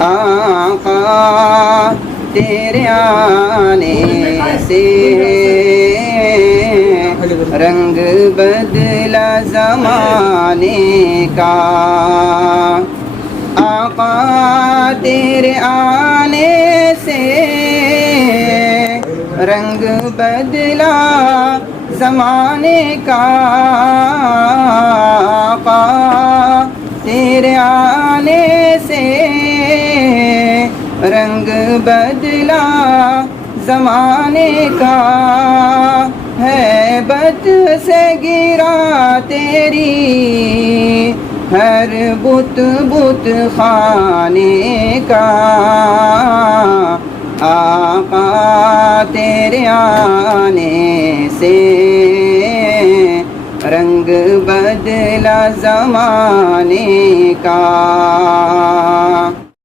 آقا تیرے آنے سے رنگ بدلا زمانے کا، آقا تیرے آنے سے رنگ بدلا زمانے کا، آقا تیرے آنے سے رنگ بدلا زمانے کا، ہیبت سے گرا تیری ہر بت بت خانے کا، آقا تیرے آنے سے رنگ بدلا زمانے کا۔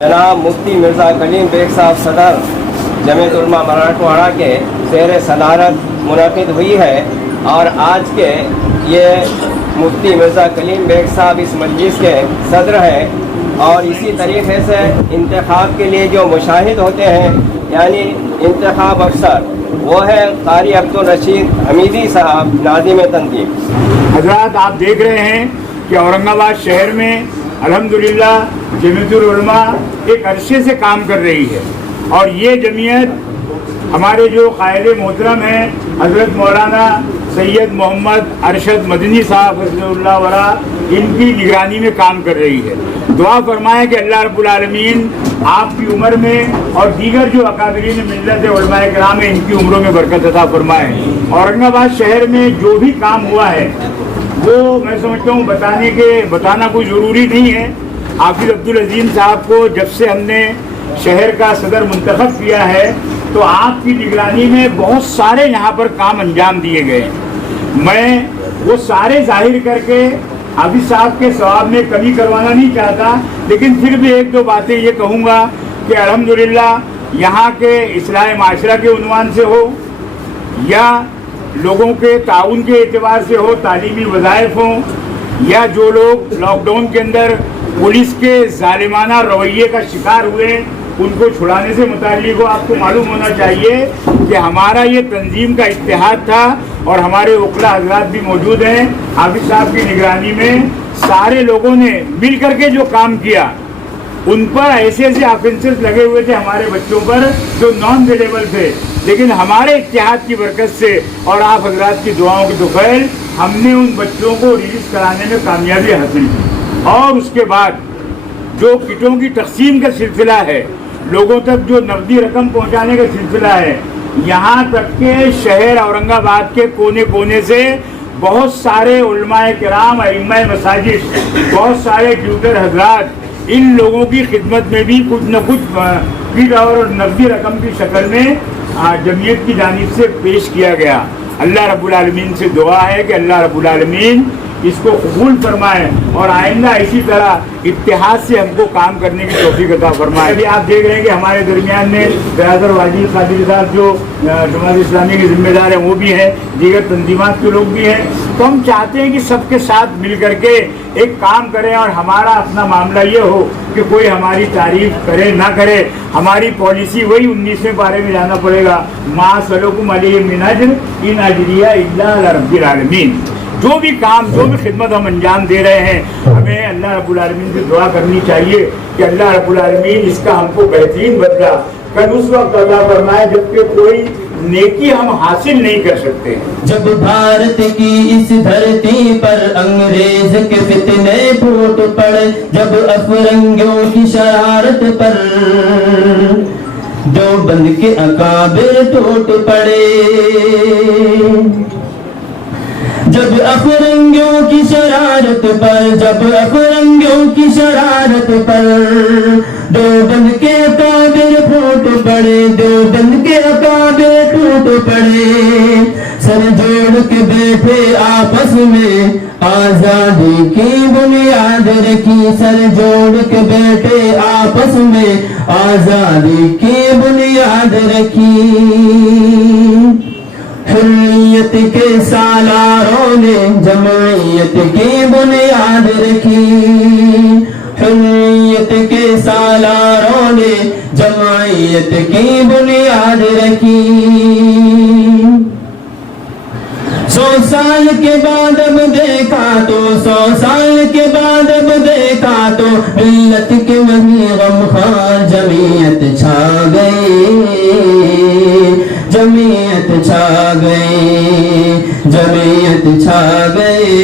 جناب مفتی مرزا کلیم بیگ صاحب صدر جمعیت علماء مراٹھواڑہ کے زیر صدارت منعقد ہوئی ہے، اور آج کے یہ مفتی مرزا کلیم بیگ صاحب اس مجلس کے صدر ہیں، اور اسی طریقے سے انتخاب کے لیے جو مشاہد ہوتے ہیں یعنی انتخاب افسر وہ ہے قاری عبدالرشید حمیدی صاحب ناظم تنظیم۔ حضرات آپ دیکھ رہے ہیں کہ اورنگ آباد شہر میں الحمدللہ جمعیت العلماء ایک عرصے سے کام کر رہی ہے، اور یہ جمعیت ہمارے جو قائد محترم ہیں حضرت مولانا سید محمد ارشد مدنی صاحب حفظہ اللہ ورا ان کی نگرانی میں کام کر رہی ہے۔ دعا فرمائیں کہ اللہ رب العالمین آپ کی عمر میں اور دیگر جو اکابرین ملت علماء کرام ہیں ان کی عمروں میں برکت عطا فرمائیں۔ اورنگ آباد شہر میں جو بھی کام ہوا ہے وہ میں سمجھتا ہوں بتانا کوئی ضروری نہیں ہے۔ حافظ عبدالعظیم صاحب کو جب سے ہم نے شہر کا صدر منتخب کیا ہے تو آپ کی نگرانی میں بہت سارے یہاں پر کام انجام دیے گئے ہیں۔ میں وہ سارے ظاہر کر کے حافظ صاحب کے ثواب میں کمی کروانا نہیں چاہتا، لیکن پھر بھی ایک دو باتیں یہ کہوں گا کہ الحمدللہ یہاں کے اصلاح معاشرہ کے عنوان سے ہو یا لوگوں کے تعاون کے اعتبار سے ہو، تعلیمی وظائف ہوں، یا جو لوگ لاک ڈاؤن کے اندر پولیس کے ظالمانہ رویے کا شکار ہوئے ان کو چھڑانے سے متعلق ہو، آپ کو معلوم ہونا چاہیے کہ ہمارا یہ تنظیم کا اتحاد تھا، اور ہمارے وکلا حضرات بھی موجود ہیں۔ حافظ صاحب کی نگرانی میں سارے لوگوں نے مل کر کے جو کام کیا، ان پر ایسے ایسے آفینسز لگے ہوئے تھے ہمارے بچوں پر جو نان ویلیبل تھے، لیکن ہمارے اتحاد کی برکت سے اور آپ حضرات کی دعاؤں کی توفیل ہم نے ان بچوں کو ریلیز کرانے میں کامیابی حاصل کی۔ اور اس کے بعد جو کٹوں کی تقسیم کا سلسلہ ہے، لوگوں تک جو نقدی رقم پہنچانے کا سلسلہ ہے، یہاں تک کہ شہر اورنگ آباد کے کونے کونے سے بہت سارے علماء کرام، ائمہ مساجد، بہت سارے ٹیوٹر حضرات ان لوگوں کی خدمت میں بھی کچھ نہ کچھ کٹ اور نقدی رقم کی شکل میں جمعیت کی جانب سے پیش کیا گیا۔ اللہ رب العالمین سے دعا ہے کہ اللہ رب العالمین اس کو قبول فرمائے اور آئندہ اسی طرح اتحاد سے ہم کو کام کرنے کی توفیق عطا فرمائے۔ ابھی آپ دیکھ رہے ہیں کہ ہمارے درمیان میں برادر واجد قادری صاحب جو جماعت اسلامی کے ذمہ دار ہیں وہ بھی ہیں، دیگر تنظیمات کے لوگ بھی ہیں، تو ہم چاہتے ہیں کہ سب کے ساتھ مل کر کے ایک کام کریں، اور ہمارا اپنا معاملہ یہ ہو کہ کوئی ہماری تعریف کرے نہ کرے، ہماری پالیسی وہی 19ویں پارے میں جانا پڑے گا، ما سلکم علیہ من اجر ان اجریہ الا علی رب العالمین۔ جو بھی کام، جو بھی خدمت ہم انجام دے رہے ہیں، ہمیں اللہ رب العالمین سے دعا کرنی چاہیے کہ اللہ رب العالمین اس کا ہم کو بہترین بدلہ کل اس وقت عطا فرمائے جبکہ کوئی نیکی ہم حاصل نہیں کر سکتے۔ جب بھارت کی اس دھرتی پر انگریز کے فتنے پھوٹ پڑے، جب افرنگیوں کی شرارت پر دیوبند کے اکابر ٹوٹ پڑے، جب افرنگیوں کی شرارت پر دیوبند کے اکابر پھوٹ پڑے، دیوبند کے اکابر ٹوٹ پڑے، سر جوڑ کے بیٹھے آپس میں آزادی کی بنیاد رکھی، سر جوڑ کے بیٹھے آپس میں آزادی کی بنیاد رکھی، حریت کے سالاروں نے جمعیت کی بنیاد رکھی، حریت کے سالاروں نے جمعیت کی بنیاد رکھی. 100 سال کے بعد اب دیکھا تو 100 سال کے بعد اب دیکھا تو ملت کے وہی غمخوار جمعیت چھا گئی, جمعیت چھا گئی, جمعیت چھا گئی,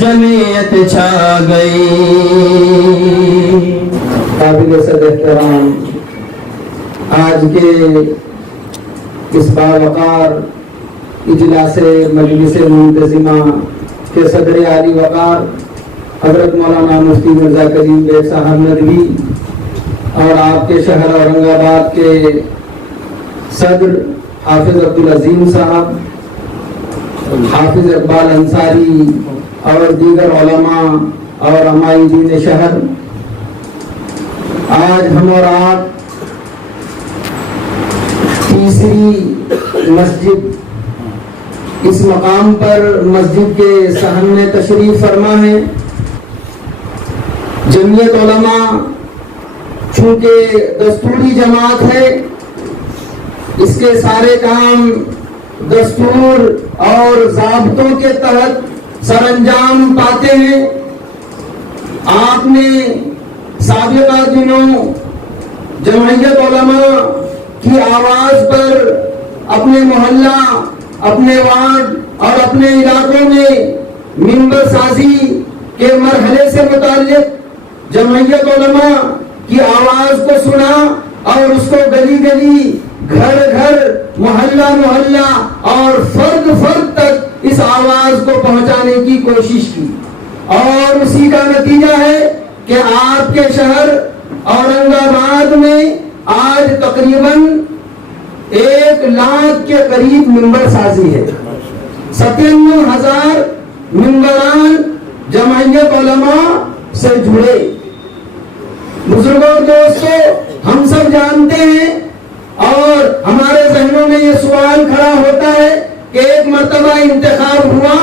جمعیت چھا گئی. قابل صدر احترام آج کے اس باوقار اجلاس مجلس منتظمہ کے صدر عالی وقار حضرت مولانا مفتی مرزا کلیم بیگ صاحب ندوی اور آپ کے شہر اورنگ آباد کے صدر حافظ عبدالعظیم صاحب, حافظ اقبال انصاری اور دیگر علماء اور عمائی دین شہر, آج ہم اور آپ تیسری مسجد اس مقام پر مسجد کے صحن میں تشریف فرما ہے. جمعیت علماء چونکہ دستوری جماعت ہے, اس کے سارے کام دستور اور ضابطوں کے تحت سر انجام پاتے ہیں. آپ نے سابقہ دنوں جمعیت علماء کی آواز پر اپنے محلہ, اپنے وارڈ اور اپنے علاقوں میں ممبر سازی کے مرحلے سے متعلق جمعیت علماء کی آواز کو سنا اور اس کو گلی گلی, گھر گھر, محلہ محلہ اور فرد فرد تک اس آواز کو پہنچانے کی کوشش کی, اور اسی کا نتیجہ ہے کہ آپ کے شہر اورنگ آباد میں آج تقریباً 1 لاکھ کے قریب ممبر سازی ہے. 57,000 ممبران جمعیت علماء سے جڑے. بزرگوں دوستو, ہم سب جانتے ہیں اور ہمارے ذہنوں میں یہ سوال کھڑا ہوتا ہے کہ ایک مرتبہ انتخاب ہوا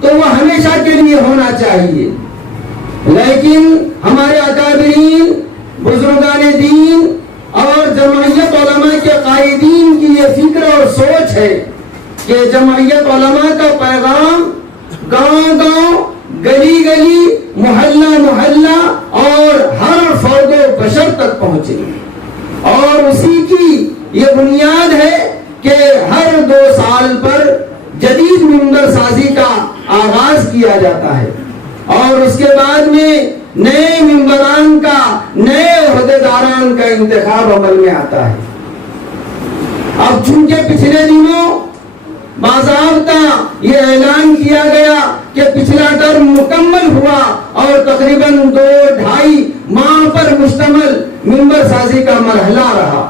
تو وہ ہمیشہ کے لیے ہونا چاہیے, لیکن ہمارے اکابرین, بزرگان دین اور جمعیت علماء کے قائدین کی یہ فکر اور سوچ ہے کہ جمعیت علماء کا پیغام گاؤں گاؤں, گلی گلی, محلہ محلہ اور ہر فرد و بشر تک پہنچے, اور اسی کی یہ بنیاد ہے کہ ہر 2 سال پر جدید ممبر سازی کا آغاز کیا جاتا ہے اور اس کے بعد میں نئے ممبران کا, نئے عہدیداران کا انتخاب عمل میں آتا ہے. اب چونکہ پچھلے دنوں باضابطہ یہ اعلان کیا گیا کہ پچھلا ٹرم مکمل ہوا اور تقریباً 2-2.5 ماہ پر مشتمل ممبر سازی کا مرحلہ رہا,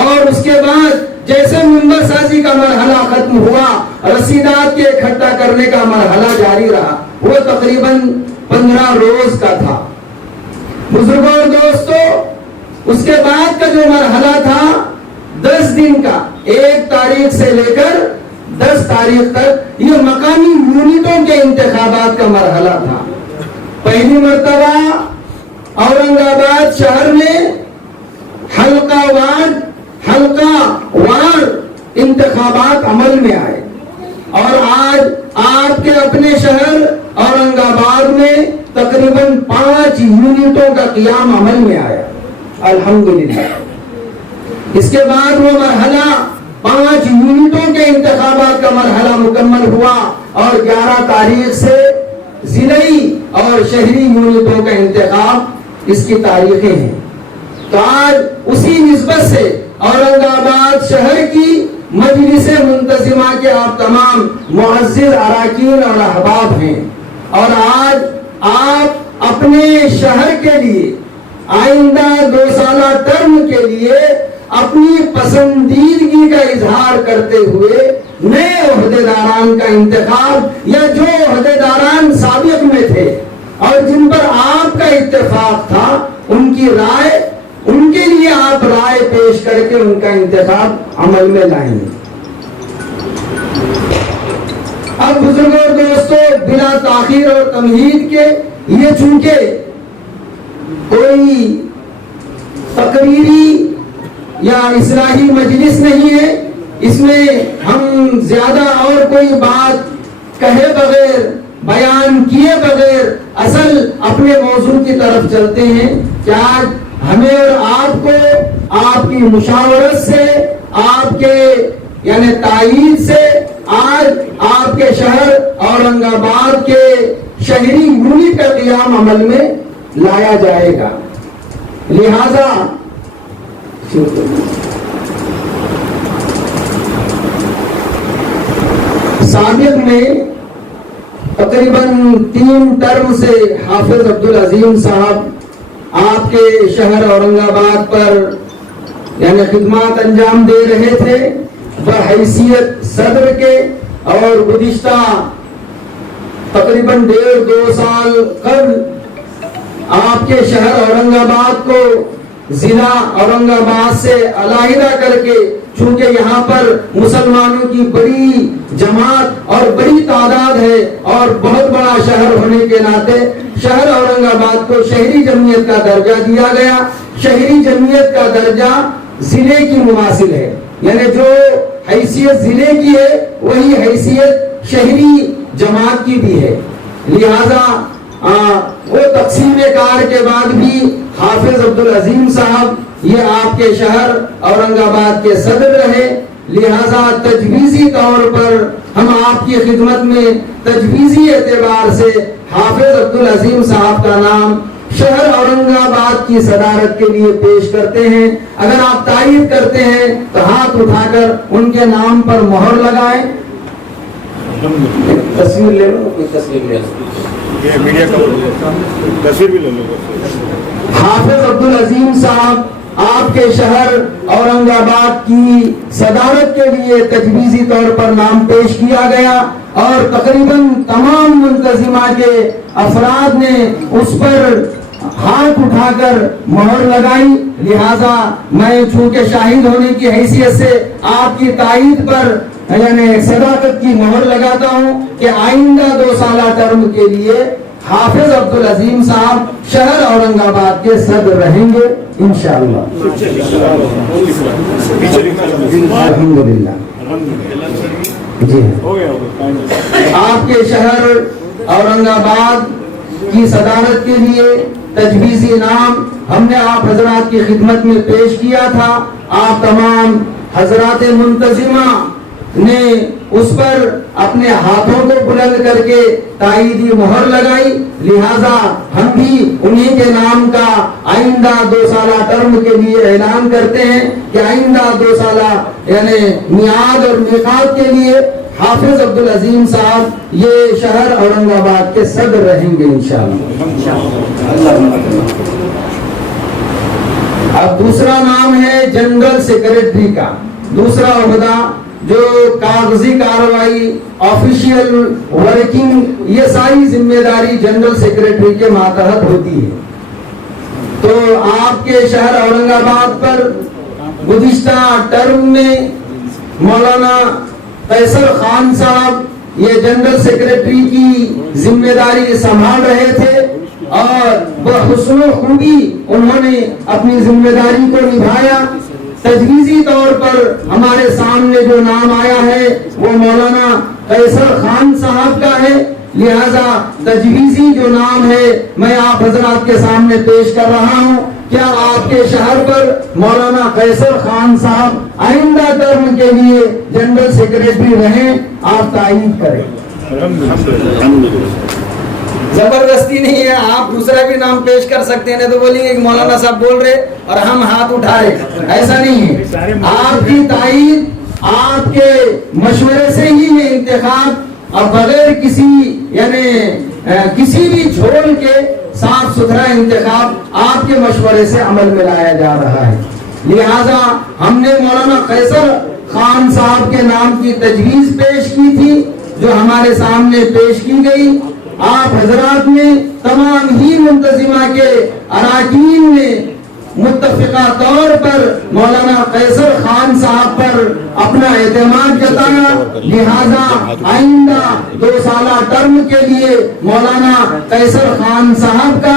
اور اس کے بعد جیسے ممبر سازی کا مرحلہ ختم ہوا, رسیدات کے اکٹھا کرنے کا مرحلہ جاری رہا. وہ تقریباً 15 روز کا تھا. بزرگوں اور دوستو, اس کے بعد کا جو مرحلہ تھا 10 دن کا, 1 تاریخ سے لے کر 10 تاریخ تک, یہ مقامی یونٹوں کے انتخابات کا مرحلہ تھا. پہلی مرتبہ اورنگ آباد شہر میں حلقہ وار انتخابات عمل میں آئے, اور آج آپ کے اپنے شہر اورنگ آباد میں تقریباً 5 یونٹوں کا قیام عمل میں آیا, الحمدللہ. اس کے بعد وہ مرحلہ 5 یونٹوں کے انتخابات کا مرحلہ مکمل ہوا, اور 11 تاریخ سے ضلعی اور شہری یونٹوں کا انتخاب اس کی تاریخیں ہیں. تو آج اسی نسبت سے اورنگ آباد شہر کی مجلس منتظمہ کے آپ تمام معزز اراکین اور احباب ہیں, اور آج آپ اپنے شہر کے لیے آئندہ 2 سالہ ٹرم کے لیے اپنی پسندیدگی کا اظہار کرتے ہوئے نئے عہدیداران کا انتخاب, یا جو عہدیداران سابق میں تھے اور جن پر آپ کا اتفاق تھا, ان کی رائے, ان کے لیے آپ رائے پیش کر کے ان کا انتخاب عمل میں لائیں گے. اب بزرگوں اور دوستوں, بلا تاخیر اور تمہید کے, یہ چونکہ کوئی تقریری یا اصلاحی مجلس نہیں ہے، اس میں ہم زیادہ اور کوئی بات کہے بغیر، بیان کیے بغیر اصل اپنے موضوع کی طرف چلتے ہیں کہ آج ہمیں اور آپ کو آپ کی مشاورت سے، آپ کے یعنی تائید سے آج آپ کے شہر اورنگ آباد کے شہری یونٹ کا قیام عمل میں لایا جائے گا۔ لہذا سابق میں تقریباً 3 ٹرم سے حافظ عبدالعظیم صاحب آپ کے شہر اورنگ آباد پر یعنی خدمات انجام دے رہے تھے بحیثیت صدر کے، اور گزشتہ تقریباً 1.5-2 سال قبل آپ کے شہر اورنگ آباد کو ضلع اورنگ آباد سے علیحدہ کر کے، چونکہ یہاں پر مسلمانوں کی بڑی جماعت اور بڑی تعداد ہے اور بہت بڑا شہر ہونے کے ناطے شہر اورنگ آباد کو شہری جمعیت کا درجہ دیا گیا۔ شہری جمعیت کا درجہ ضلع کی مماثل ہے، یعنی جو حیثیت ضلع کی ہے وہی حیثیت شہری جماعت کی بھی ہے۔ لہذا وہ تقسیم کار کے بعد بھی حافظ عبدالعظیم صاحب یہ آپ کے شہر اورنگ آباد کے صدر رہے، لہذا تجویزی طور پر ہم آپ کی خدمت میں تجویزی اعتبار سے حافظ عبدالعظیم صاحب کا نام شہر اورنگ آباد کی صدارت کے لیے پیش کرتے ہیں۔ اگر آپ تائید کرتے ہیں تو ہاتھ اٹھا کر ان کے نام پر مہر لگائیں۔ تصویر لے لو، کوئی تصویر لے لو، میڈیا کا تصویر بھی لے لو۔ حافظ عبدالعظیم صاحب آپ کے شہر اورنگ آباد کی صدارت کے لیے تجویزی طور پر نام پیش کیا گیا اور تقریباً تمام منتظمہ کے افراد نے اس پر ہاتھ اٹھا کر مہر لگائی۔ لہذا میں چونکہ شاہد ہونے کی حیثیت سے آپ کی تائید پر یعنی صداقت کی مہر لگاتا ہوں کہ آئندہ 2 سالہ ٹرم کے لیے حافظ عبدالعظیم صاحب شہر اورنگ آباد کے صدر رہیں گے انشاءاللہ۔ الحمدللہ۔ جی آپ کے شہر اورنگ آباد کی صدارت کے لیے تجویزی نام ہم نے آپ حضرات کی خدمت میں پیش کیا تھا۔ آپ تمام حضرات منتظمہ نے اس پر اپنے ہاتھوں کو بلند کر کے تائیدی مہر لگائی، لہذا ہم بھی انہی کے نام کا آئندہ 2 سالہ ٹرم کے لیے اعلان کرتے ہیں کہ آئندہ 2 سالہ یعنی میعاد اور میقات کے لیے حافظ عبدالعظیم صاحب یہ شہر اورنگ آباد کے صدر رہیں گے انشاءاللہ۔ اب دوسرا نام ہے جنرل سیکریٹری کا، دوسرا عہدہ جو کاغذی کارروائی، آفیشیل ورکنگ، یہ ساری ذمہ داری جنرل سیکریٹری کے ماتحت ہوتی ہے۔ تو آپ کے شہر اورنگ آباد پر گزشتہ ٹرم میں مولانا قیصر خان صاحب یہ جنرل سیکریٹری کی ذمہ داری سنبھال رہے تھے اور بحسن و خوبی انہوں نے اپنی ذمہ داری کو نبھایا۔ تجویزی طور پر ہمارے سامنے جو نام آیا ہے وہ مولانا قیصر خان صاحب کا ہے، لہذا تجویزی جو نام ہے میں آپ حضرات کے سامنے پیش کر رہا ہوں۔ کیا آپ کے شہر پر مولانا قیصر خان صاحب آئندہ ٹرم کے لیے جنرل سیکریٹری رہیں؟ آپ تائید کریں۔ زبردستی نہیں ہے، آپ دوسرا بھی نام پیش کر سکتے ہیں، تو بولیں گے کہ مولانا صاحب بول رہے اور ہم ہاتھ اٹھا رہے، ایسا نہیں ہے۔ آپ کی تائید آپ کے مشورے سے ہی یہ انتخاب اور بغیر کسی یعنی کسی بھی جھول کے صاف ستھرا انتخاب آپ کے مشورے سے عمل میں لایا جا رہا ہے۔ لہذا ہم نے مولانا قیصر خان صاحب کے نام کی تجویز پیش کی تھی جو ہمارے سامنے پیش کی گئی۔ آپ حضرات نے تمام ہی منتظمہ کے اراکین نے متفقہ طور پر مولانا قیصر خان صاحب پر اپنا اعتماد جتایا، لہذا آئندہ 2 سالہ ٹرم کے لیے مولانا قیصر خان صاحب کا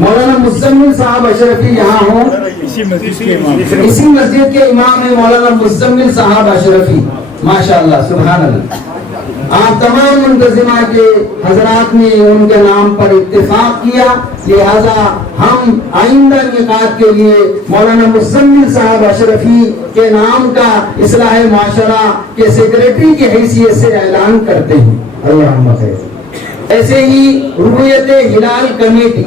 مولانا مزمل صاحب اشرفی یہاں ہوں. اسی مسجد کے امام. اسی مسجد کے امام ہیں مولانا مزمل صاحب اشرفی. ماشاءاللہ سبحان اللہ. آپ تمام منتظمہ کے حضرات نے ان کے نام پر اتفاق کیا، لہذا ہم آئندہ انعقاد کے لیے مولانا مزمل صاحب اشرفی کے نام کا اصلاح معاشرہ کے سیکریٹری کی حیثیت سے اعلان کرتے ہیں. اللہم خیر. ایسے ہی رؤیت ہلال کمیٹی،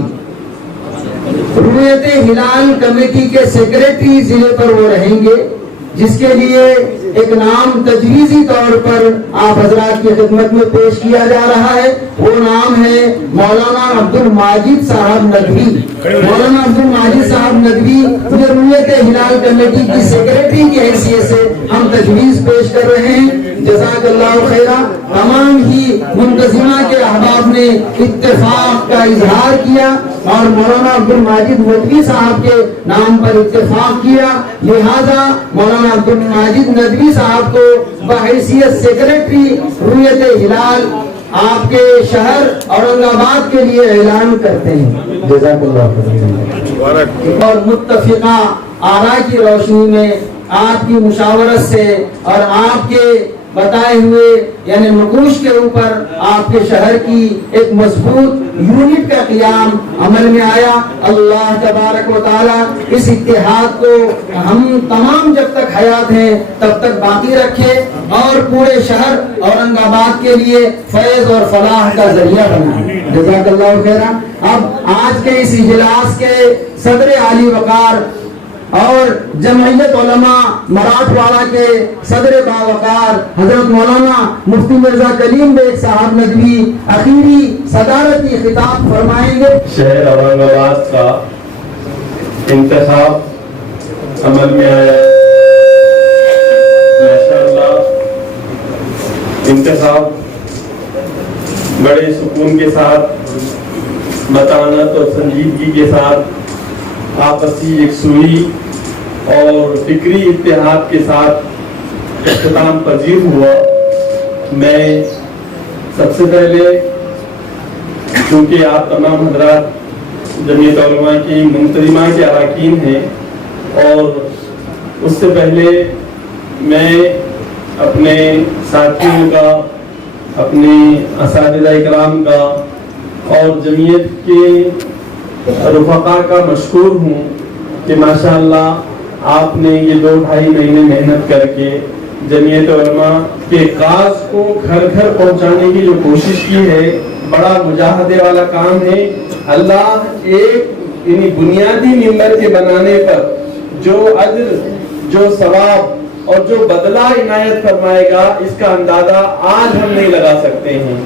رؤیت ہلال کمیٹی کے سیکریٹری ضلع پر وہ رہیں گے، جس کے لیے ایک نام تجویزی طور پر آپ حضرات کی خدمت میں پیش کیا جا رہا ہے. وہ نام ہے مولانا عبد الماجد صاحب ندوی. مولانا عبد الماجد صاحب ندوی رؤیت ہلال کمیٹی کی سیکریٹری کی حیثیت سے ہم تجویز پیش کر رہے ہیں. جزاک اللہ خیرہ. تمام ہی منتظمہ کے احباب نے اتفاق کا اظہار کیا اور مولانا عبد الماجد ندوی صاحب کے نام پر اتفاق کیا، لہذا مولانا عبد الماجد ندوی صاحب کو بحیثیت سیکریٹری رؤیت ہلال آپ کے شہر اورنگ آباد کے لیے اعلان کرتے ہیں. جزاک اللہ خیر. اور متفقہ آراء کی روشنی میں آپ کی مشاورت سے اور آپ کے بتائے ہوئے یعنی نقوش کے اوپر آپ کے شہر کی ایک مضبوط یونٹ کا قیام عمل میں آیا. اللہ تبارک و تعالی اس اتحاد کو ہم تمام جب تک حیات ہیں تب تک باقی رکھے اور پورے شہر اورنگ آباد کے لیے فیض اور فلاح کا ذریعہ بنائے. جزاک اللہ خیرہ. اب آج کے اس اجلاس کے صدر عالی وقار اور جمعیت علماء مراٹھواڑہ کے صدر باوقار حضرت مولانا مفتی مرزا کلیم بیگ صاحب ندوی اخیری صدارتی خطاب فرمائیں گے. شہر اورنگ آباد کا انتخاب عمل میں آیا. ماشاءاللہ انتخاب بڑے سکون کے ساتھ، متانت اور سنجیدگی کے ساتھ، آپسی یکسوئی اور فکری اتحاد کے ساتھ اختتام پذیر ہوا. میں سب سے پہلے چونکہ آپ تمام حضرات جمعیت علماء کی منتظمہ کے اراکین ہیں، اور اس سے پہلے میں اپنے ساتھیوں کا، اپنے اساتذہ اکرام کا اور جمعیت کے رفقا کا مشکور ہوں کہ ماشاءاللہ آپ نے یہ 2-2.5 مہینے محنت کر کے جمعیت علماء کے کاز کو گھر گھر پہنچانے کی جو کوشش کی ہے. بڑا مجاہدے والا کام ہے. اللہ ایک یعنی بنیادی ممبر کے بنانے پر جو اجر، جو ثواب اور جو بدلہ عنایت فرمائے گا، اس کا اندازہ آج ہم نہیں لگا سکتے ہیں.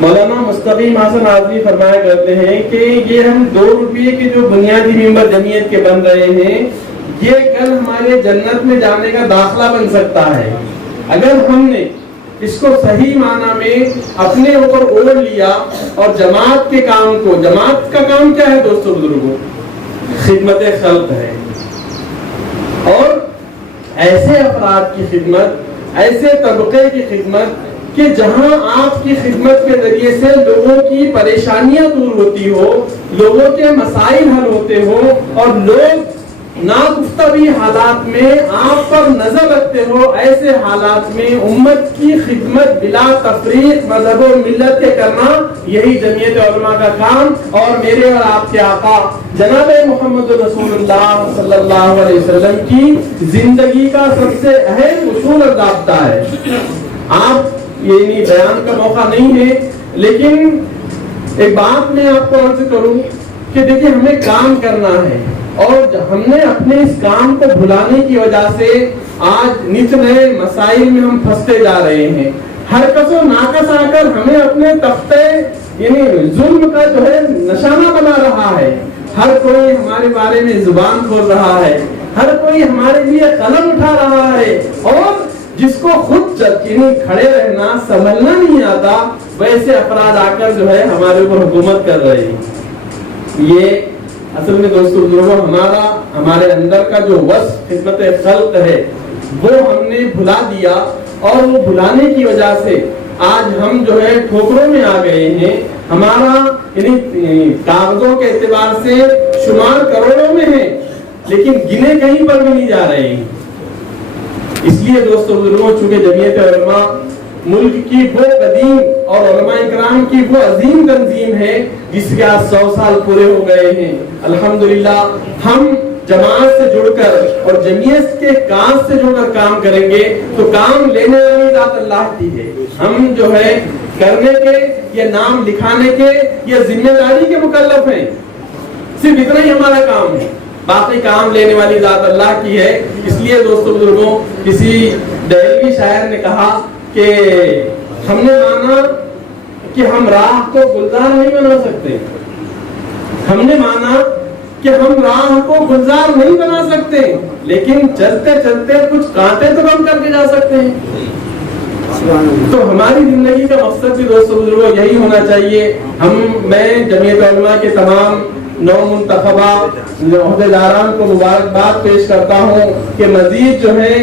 مولانا مستقیم حسن اعظمی فرمایا کرتے ہیں کہ یہ ہم 2 روپے کے جو بنیادی ممبر جمعیت کے بن رہے ہیں، یہ کل ہمارے جنت میں جانے کا داخلہ بن سکتا ہے اگر ہم نے اس کو صحیح معنی میں اپنے اوپر اوڑھ لیا اور جماعت کے کام کو. جماعت کا کام کیا ہے دوستو بزرگوں؟ خدمت خلق ہے. اور ایسے افراد کی خدمت، ایسے طبقے کی خدمت کہ جہاں آپ کی خدمت کے ذریعے سے لوگوں کی پریشانیاں دور ہوتی ہو، لوگوں کے مسائل حل ہوتے ہو، اور لوگ ناگفتگی حالات میں آپ پر نظر رکھتے ہو. ایسے حالات میں امت کی خدمت بلا تفریق مذہب و ملت کے کرنا، یہی جمعیت علماء کا کام اور میرے اور آپ کے آقا جناب محمد رسول اللہ صلی اللہ علیہ وسلم کی زندگی کا سب سے اہم اصول اور ضابطہ ہے. آپ یہ بیان کا موقع نہیں ہے، لیکن ایک بات میں آپ کو عرض کروں کہ دیکھیں ہمیں کام کرنا ہے، اور ہم نے اپنے اس کام کو بھلانے کی وجہ سے آج نت نئے مسائل میں ہم پھنستے جا رہے ہیں. ہر کس و ناکس آ کر ہمیں اپنے تختے یعنی ظلم کا جو ہے نشانہ بنا رہا ہے. ہر کوئی ہمارے بارے میں زبان کھول رہا ہے، ہر کوئی ہمارے لیے قلم اٹھا رہا ہے، اور جس کو خود کھڑے رہنا سنبھلنا نہیں آتا، ویسے افراد آ کر جو ہے ہمارے اوپر حکومت کر رہے ہیں. یہ اصل میں دوستو بزرگوں ہمارے اندر کا جو وصف خدمت خلق ہے وہ ہم نے بھلا دیا، اور وہ بھلانے کی وجہ سے آج ہم جو ہے ٹھوکروں میں آ گئے ہیں. ہمارا یعنی کاغذوں کے اعتبار سے شمار کروڑوں میں ہے لیکن گنے کہیں پر بھی نہیں جا رہے ہیں. اس لیے دوستو بزرگوں چونکہ جمعیت علماء ملک کی وہ قدیم اور علماء کرام کی وہ عظیم تنظیم ہے جس کے آج 100 سال پورے ہو گئے ہیں. الحمدللہ ہم جماعت سے جڑ کر اور جمعیت کے کاج سے جڑ کر کام کریں گے تو کام لینے والی ذات اللہ کی ہے. ہم جو ہے کرنے کے یا نام لکھانے کے یا ذمہ داری کے مکلف ہیں. صرف اتنا ہی ہمارا کام ہے, باقی کام لینے والی ذات اللہ کی ہے. اس لیے دوستو بزرگوں کسی دہلوی شاعر نے کہا کہ ہم نے مانا کہ ہم راہ کو گلزار نہیں بنا سکتے, ہم نے مانا کہ ہم راہ کو گلزار نہیں بنا سکتے لیکن چلتے چلتے کچھ کانٹے تو کم کر کے جا سکتے ہیں. تو ہماری زندگی کا مقصد بھی دوستو بزرگوں یہی ہونا چاہیے. میں جمعیت علماء کے تمام نو منتخبہ عہدیداران کو مبارکباد پیش کرتا ہوں کہ مزید جو ہے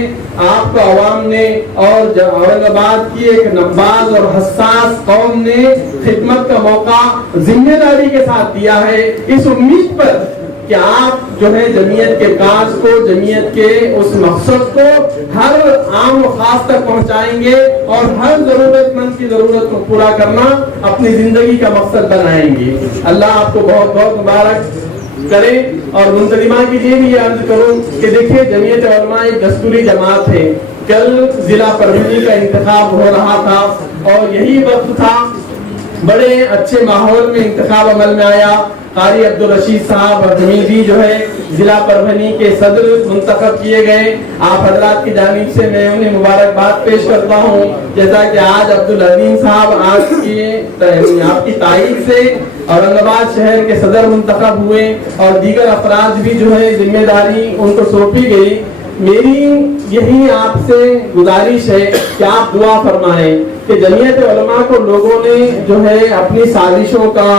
آپ کو عوام نے اور اورنگ آباد کی ایک نباز اور حساس قوم نے خدمت کا موقع ذمہ داری کے ساتھ دیا ہے, اس امید پر کہ آپ جو ہے جمعیت کے کاج کو, جمعیت کے اس مقصد کو ہر عام و خاص تک پہنچائیں گے اور ہر ضرورت مند کی ضرورت کو پورا کرنا اپنی زندگی کا مقصد بنائیں گے. اللہ آپ کو بہت بہت مبارک کرے. اور منتظمہ کے لیے بھی یہ عرض کروں کہ دیکھیے جمعیت علماء ایک دستوری جماعت ہے. کل ضلع پروینی کا انتخاب ہو رہا تھا اور یہی وقت تھا, بڑے اچھے ماحول میں انتخاب عمل میں آیا. قاری عبدالرشید صاحب اور جمیل جی جو ہے ضلع پروینی کے صدر منتخب کیے گئے. آپ حضرات کی جانب سے میں انہیں مبارکباد پیش کرتا ہوں. جیسا کہ آج عبدالعظیم صاحب آپ کی تائید سے اورنگ آباد شہر کے صدر منتخب ہوئے اور دیگر افراد بھی جو ہے ذمہ داری ان کو سونپی گئی. میری یہی آپ سے گزارش ہے کہ آپ دعا فرمائیں کہ جمعیت علماء کو لوگوں نے جو ہے اپنی سازشوں کا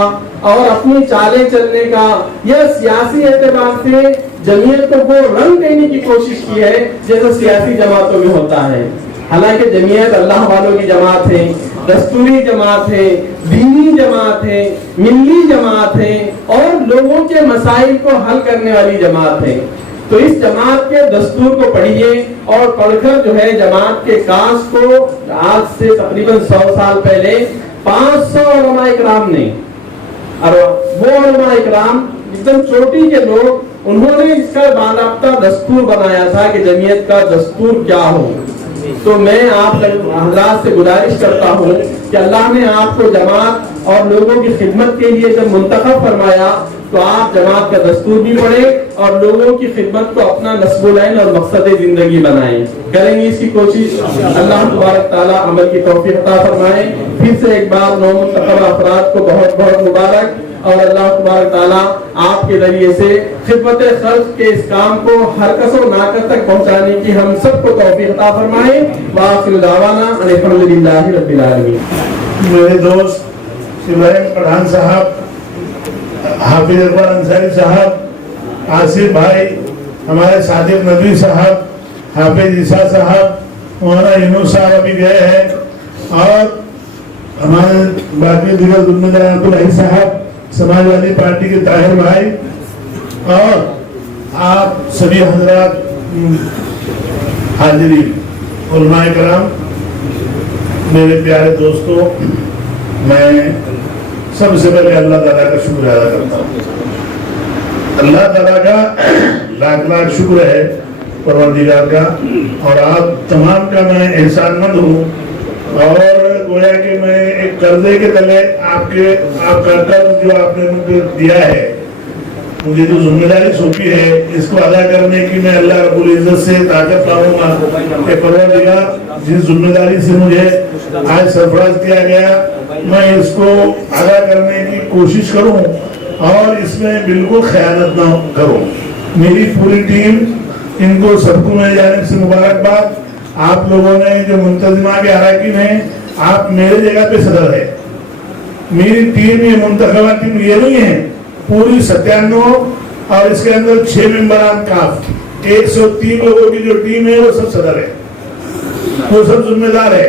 اور اپنی چالیں چلنے کا یا سیاسی اعتبار سے جمعیت کو وہ رنگ دینے کی کوشش کی ہے جیسے سیاسی جماعتوں میں ہوتا ہے. حالانکہ جمعیت اللہ والوں کی جماعت ہے, دستوری جماعت ہے, دینی جماعت ہے, ملی جماعت ہے اور لوگوں کے مسائل کو حل کرنے والی جماعت ہے. تو اس جماعت کے دستور کو پڑھیے اور پڑھ کر جو ہے جماعت کے کاج کو آج سے تقریباً 100 سال پہلے 500 علماء اکرام نے, اور وہ علماء اکرام ایک دم چوٹی کے لوگ, انہوں نے اس کا باضابطہ دستور بنایا تھا کہ جمعیت کا دستور کیا ہو. تو میں آپ حضرات سے گزارش کرتا ہوں کہ اللہ نے آپ کو جماعت اور لوگوں کی خدمت کے لیے جب منتخب فرمایا تو آپ جماعت کا دستور بھی پڑھیں اور لوگوں کی خدمت کو اپنا نصب العین اور مقصد زندگی بنائیں. کریں گے اس کی کوشش. اللہ تبارک تعالیٰ عمل کی توفیق عطا فرمائے. پھر سے ایک بار نو منتخب افراد کو بہت بہت مبارک, اور اللہ تبارک تعالیٰ آپ کے ذریعے سے خدمت خلق کے اس کام کو ہر کس و ناکس تک پہنچانے کی ہم سب کو توفیق عطا فرمائے. وآخر دعوانا الحمدللہ رب العالمین. میرے دوست ابراہیم پٹھان صاحب, حافظ اقبال انصاری صاحب, آصف بھائی, ہمارے صادق ندوی صاحب, حافظ عیسیٰ صاحب, مولانا یونس صاحب ابھی گئے ہیں, اور ہمارے باقی دیگر ذمہ دار عبدالعی صاحب, سماج وادی پارٹی کے طاہر بھائی, اور آپ سبھی حضرات حاضرین علماء کرام, میرے پیارے دوستوں, میں سب سے پہلے اللہ تعالیٰ کا شکر ادا کرتا ہوں. اللہ تعالیٰ کا لاکھ لاکھ شکر ہے پروردگار کا, اور آپ تمام کا میں احسان مند ہوں, اور گویا کہ میں ایک قرضے کے تلے آپ کا قرض جو آپ نے مجھے دیا ہے, مجھے جو ذمہ داری سونپی ہے, اس کو ادا کرنے کی میں اللہ رب العزت سے طاقت پاؤں گا کہ پروردگار جس ذمہ داری سے مجھے آج سرفراز کیا گیا, میں اس کو ادا کرنے کی کوشش کروں اور اس میں بالکل خیانت نہ کروں. میری پوری ٹیم, ان کو سب کو میری جانب سے مبارکباد. آپ لوگوں نے جو منتظمہ کے اراکین ہیں, آپ میرے جگہ پہ صدر ہے. میری ٹیم یہ منتخبہ ٹیم یہ نہیں ہے, پوری 97 اور اس کے اندر 6 ممبران کاف, 103 لوگوں کی جو ٹیم ہے وہ سب صدر ہے, وہ سب ذمہ دار ہے.